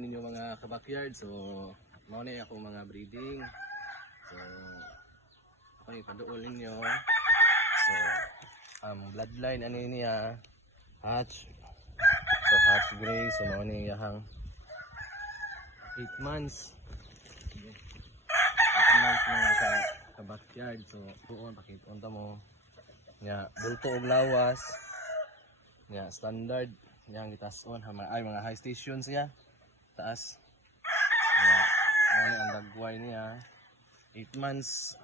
ninyo mga kabakyard. So mao ni ako mga breeding. So okay, paduol ninyo. So bloodline ani niya hatch. So hatch gray, so mao ni yahang 8 months. 8 months mga kabakyard. So tuon pakita mo nya bulto og lawas. Nya standard yang gitason ay mga high station siya taas ya ano ang dagway niya 8 months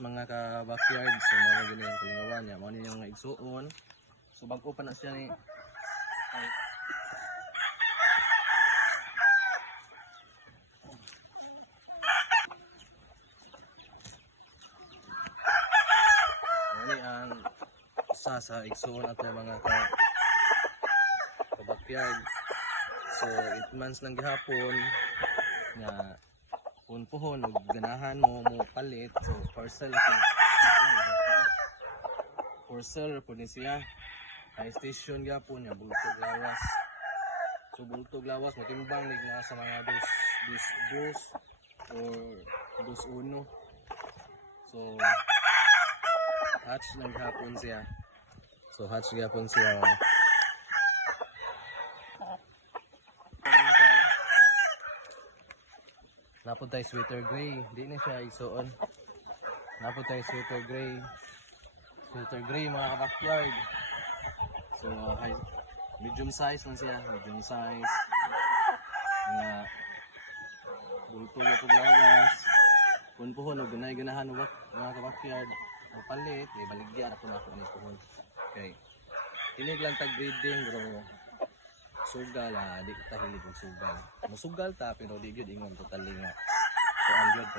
mga ka backyard. So mao gani ang kalingawan niya mao ni yung igsuon. So bag-o pa na siya ni ay mao ni ang usa sa igsuon ato mga backyard. So 8 months lang gihapon nga punpuhon ug ganahan mo palit. So for sale po ni siya high station gapon nga bultog lawas. So bultog lawas matimbang ni nga sa mga dos or dos uno. So hatch lang gihapon siya. So hatch gihapon siya. Napod tayo sweater gray, di na siya igsuon. Napod tayo sweater gray mga backyard. So medium size lang siya, medium size. Nga bulto ya paglawas. Kun puhon og ganahan mga backyard. Ang palit, baligya ako na ako ni puhon. Okay. Kinig lang tag breeding bro. Sugal di kita hilig og sugal. Musugal ta pero di gyud ingon totally nga. So ang gyud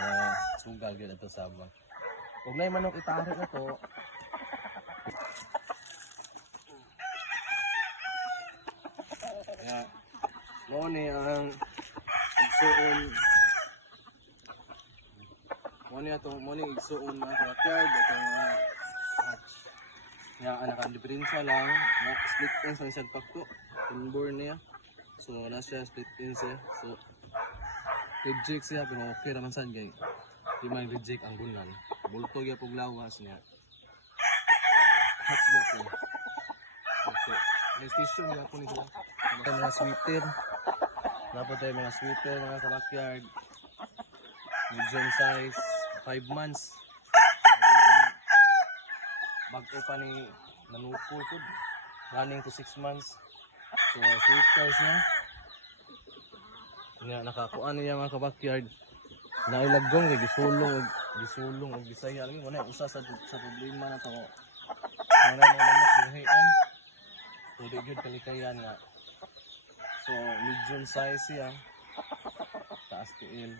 sugal gyud ato sa abang. Ug nay manok itaari na to. Ya. Mo ni ang igsuon. Mo ni igsuon mga backyard atong ya anak ang diferensya lang na split ends lang siya pagko inborn niya. So wala siya split ends siya. So reject siya pero okay naman saan kay di man reject ang bunan. Bulto gyud pug lawas niya. Hatch niya po. Okay. May station nga po nito. Mga sweater. Dapat tayo mga sweater mga backyard. Medium size 5 months. Bago pa ni nanukol po, running to 6 months. So sweaters niya nga nakakuan niya mga ka-backyard na ilagong kay gisulong og gisaya lagi wala usa sa problema na to. Wala na naman buhayan. So di gyud kalikayan nga. So medium size siya. Taas tiil.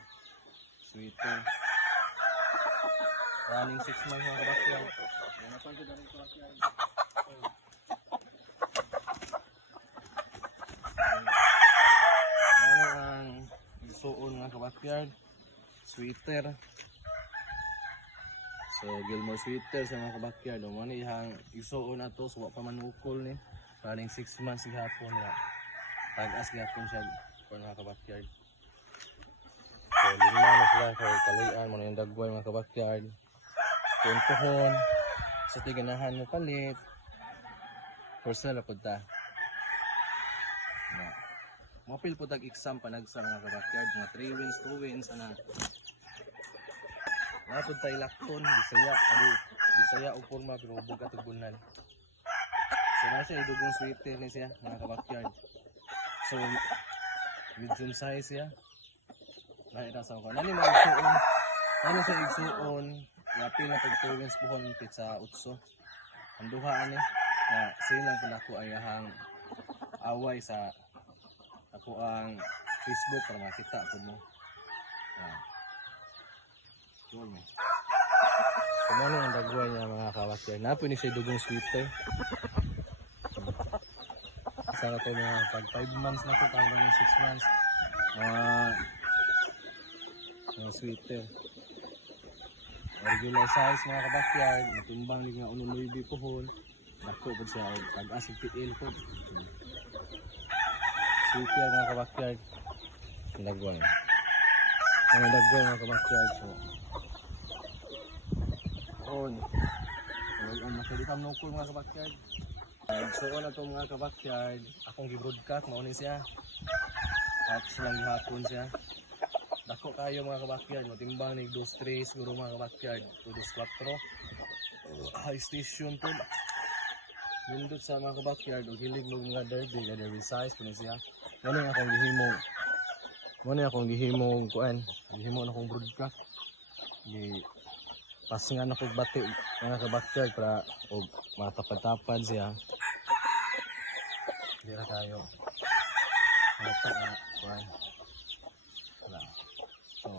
Sweater. Running 6 months mga ka-backyard. Yan pa gyud ang ka-backyard. Suon nga ka-backyard sweater. So Gilmore sweater sa mga ka-backyard mo ni ihang isuon ato so wa pa manukol ni running 6 months gihapon nga tag-as gihapon siya for mga ka-backyard. So lima na sila kay kalian mo yung dagway mga ka-backyard puntuhon sa tiganahan mo palit personal po ta. Mapil po tag-exam panagsa mga ka-backyard, mga 3 wins, 2 wins, ana. Napod tayo lakton, bisaya o forma, pero hubog at ugunan. So nasa idugong sweater ni siya, mga ka-backyard. So, medium size siya. Nakita ko. Nani mga igsuon, nani siya igsuon, yapil na pag 2 wins puhon sa utso. Ang duhaan na silang pala ko ay ahang away sa ako ang Facebook para makita ko mo. Kumano ang dagway niya mga ka-backyard. Napo ni siya dugong sweater. Sana to mga pag 5 months na to, tawag na 6 months. Sweater. Regular size mga ka-backyard. Matimbang nga unuloy di pohon. Dako po siya. Pag-asig tiil po. Sweater mga ka-backyard. Ang dagwang. Ang dagwang mga kabakyard. So, on. Ang nakalitam nukul mga kabakyard. So on na ito mga kabakyard. Akong gi-broadcast, maunin siya. At silang gihapon siya. Dako kayo mga kabakyard. Matimbang ni 2-3 siguro mga kabakyard. 2-4. High station po. Nindot sa mga kabakyard. O hilig mo mga derby size po siya. Ano yung akong gihimong. Ano yung akong gihimong kuan. Gihimong akong broadcast. Pasingan ako bati mga kabakyard para o matapad-tapad siya. Hindi na tayo. Kuan. Wala. So,